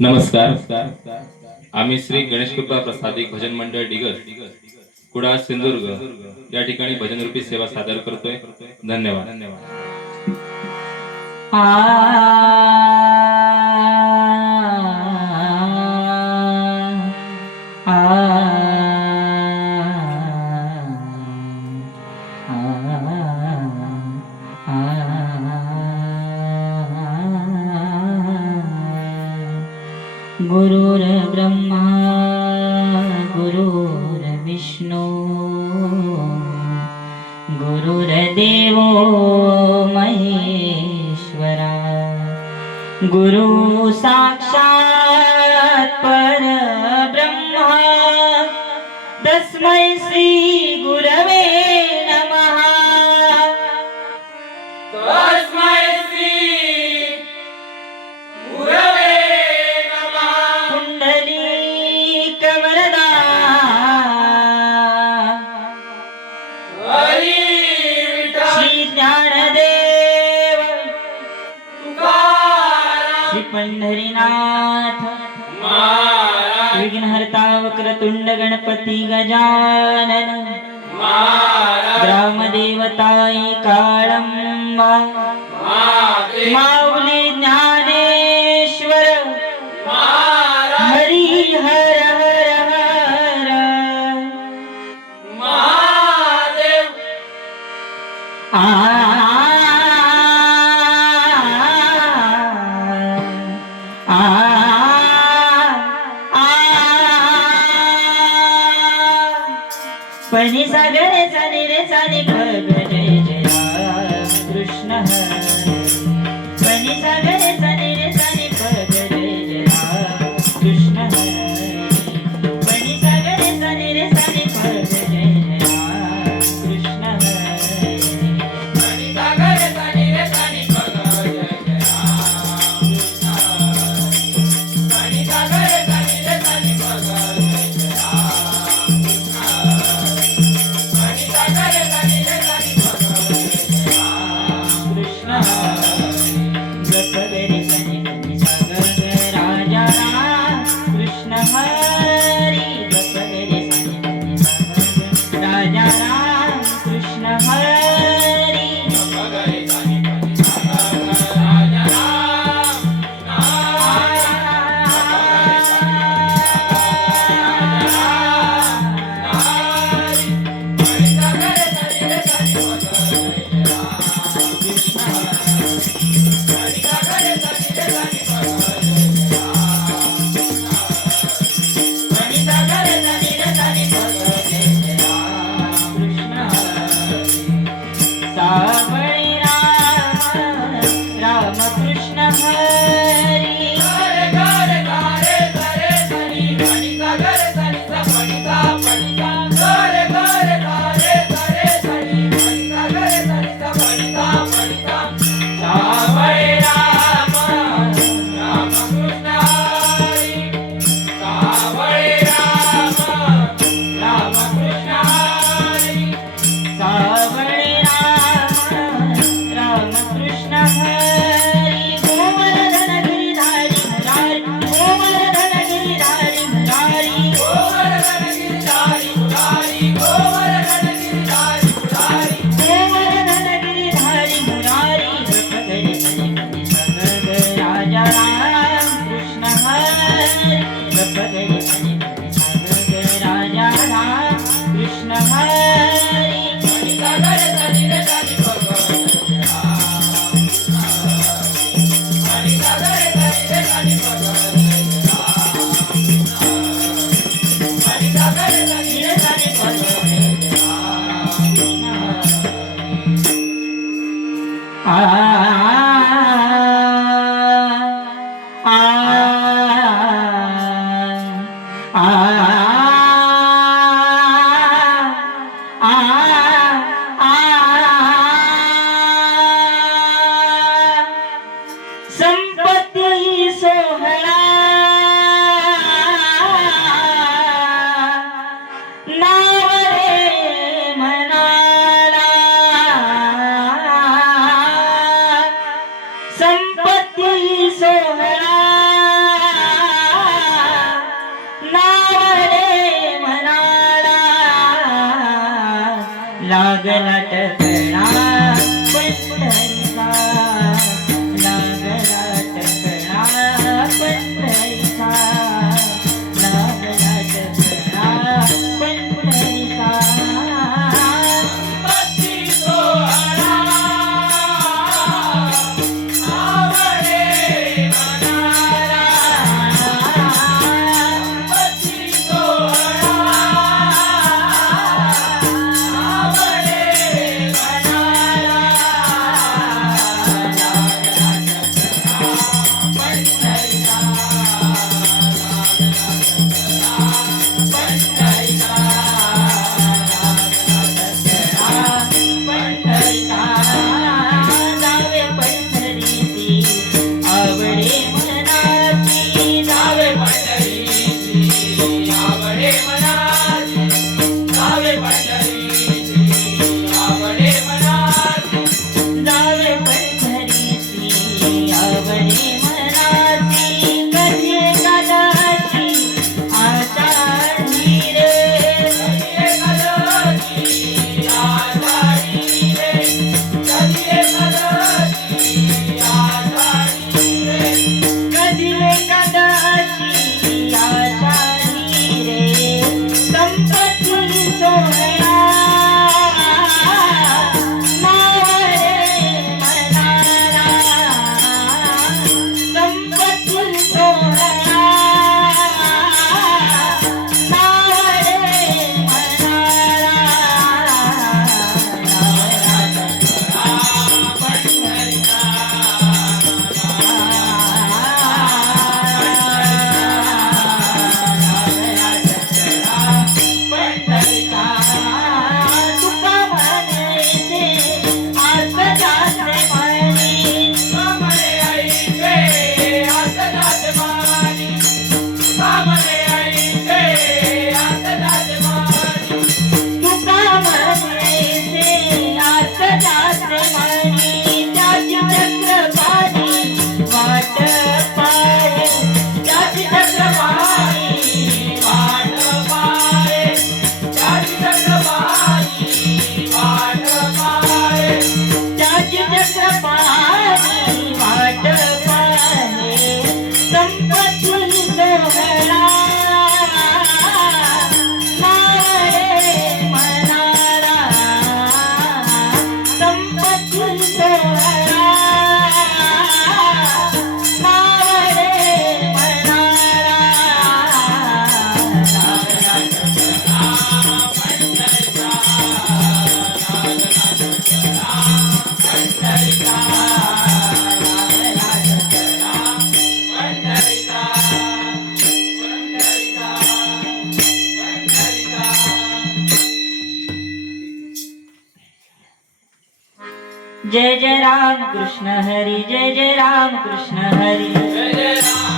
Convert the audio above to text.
नमस्कार. आम्ही श्री गणेश कृपा प्रसादिक भजन मंडळ डिगर कुडाळ सिंधुदुर्ग या ठिकाणी भजन रूपी सेवा सादर करतोय. धन्यवाद. गुरुर् ब्रह्मा गुरुर्विष्णू गुरुर्देवो महेश्वरा गुरु साक्षात् परब्रह्मा तस्मै श्री गुरवे नमः. तस्मै श्री गुरवे पुंडलीक वरदा हरी श्री ज्ञानदेव तुकाराम श्री पंढरीनाथ महाराज विघ्नहर्ता वक्रतुंड गणपती गजानन महाराज ग्रामदेवताई काळंबा महादेव माऊली ज्ञानेश्वर महाराज हरी हर हर हर महादेव आ आ पनि सागरे सानी रे सानी भग जय जय राम कृष्ण हरी. पनि सागरे सानी रे सानी भग जय जय राम कृष्ण हरी. पनि सागरे सानी रे सानी भग जय जय राम कृष्ण हरी. हरी सागर सानी रे सानी भग जय जय राम हरी सागर सानी रे सानी भग जय जय राम हरी सागर सानी रे सानी भग जय जय राम कृष्ण गपगरे सनि पनि सागर राजा राम कृष्ण हरी. गपगरे सनि पनि सागर राजा राम कृष्ण हरी. भगरे सानी पनि सागर राजा राम सावळी राम कृष्ण हरी. सावळे राम कृष्ण हरी. गोवर्धन गिरिधारी मुरारी गोवर्धन गिरिधारी मुरारी. गोवर्धन गिरिधारी मुरारी. गपगरे सनि पनि सागर राजा राम कृष्ण हरी. गपगरे सनि पनि सागर राजा राम कृष्ण हरी. संपत्ती सोहळा नाव रे म्हणाला. संपत्ती सोहळा आतलाच मारी कामरे ऐसे आतलाच मारी तुका म्हणेसे आतलाच म्हणी त्याची चक्रपाणी वाट पाहे त्याची चक्रवाणी वाट पाहे त्याची चक्रवाणी वाट पाहे त्याची चक्रपाणी वाट पाहे संपत्ती सोहळा मारे मनाला संपत्ती सोहळा मारे मनाला पंढरीचा पंढरीचा पंढरीचा जय जय राम कृष्ण हरी जय जय राम कृष्ण हरी जय जय राम